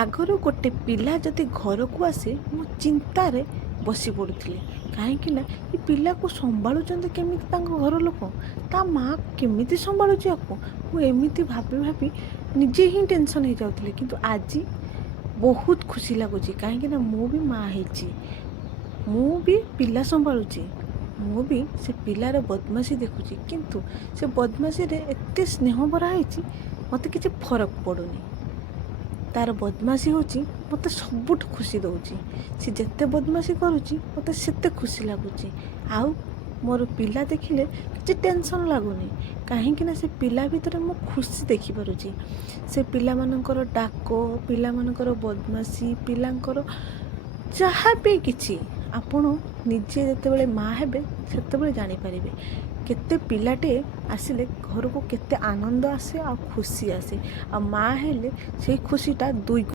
ଆଗରୁ ଗୋଟେ ପିଲା ଯଦି ଘରକୁ ଆସେ ମୁଁ ଚିନ୍ତାରେ ବସି ପଡ଼ୁଥିଲି। କାହିଁକି ନା ଏ ପିଲାକୁ ସମ୍ଭାଳୁଛନ୍ତି କେମିତି ତାଙ୍କ ଘର ଲୋକ, ତା ମାଆ କେମିତି ସମ୍ଭାଳୁଛି ଆକୁ, ମୁଁ ଏମିତି ଭାବି ଭାବି ନିଜେ ହିଁ ଟେନସନ୍ ହେଇଯାଉଥିଲି। କିନ୍ତୁ ଆଜି ବହୁତ ଖୁସି ଲାଗୁଛି, କାହିଁକି ନା ମୁଁ ବି ମାଆ ହେଇଛି, ମୁଁ ବି ପିଲା ସମ୍ଭାଳୁଛି, ମୁଁ ବି ସେ ପିଲାର ବଦମାସି ଦେଖୁଛି। କିନ୍ତୁ ସେ ବଦମାସିରେ ଏତେ ସ୍ନେହ ଭରା ହେଇଛି, ମୋତେ କିଛି ଫରକ ପଡ଼ୁନି। ତାର ବଦମାସି ହେଉଛି ମୋତେ ସବୁଠୁ ଖୁସି ଦେଉଛି। ସେ ଯେତେ ବଦମାସି କରୁଛି ମୋତେ ସେତେ ଖୁସି ଲାଗୁଛି। ଆଉ ମୋର ପିଲା ଦେଖିଲେ କିଛି ଟେନସନ୍ ଲାଗୁନି, କାହିଁକି ନା ସେ ପିଲା ଭିତରେ ମୁଁ ଖୁସି ଦେଖିପାରୁଛି। ସେ ପିଲାମାନଙ୍କର ଡାକ, ପିଲାମାନଙ୍କର ବଦମାସି, ପିଲାଙ୍କର ଯାହା ବି କିଛି ଆପଣ ନିଜେ ଯେତେବେଳେ ମାଆ ହେବେ ସେତେବେଳେ ଜାଣିପାରିବେ କେତେ ପିଲାଟିଏ ଆସିଲେ ଘରକୁ କେତେ ଆନନ୍ଦ ଆସେ ଆଉ ଖୁସି ଆସେ। ଆଉ ମାଆ ହେଲେ ସେଇ ଖୁସିଟା ଦୁଇ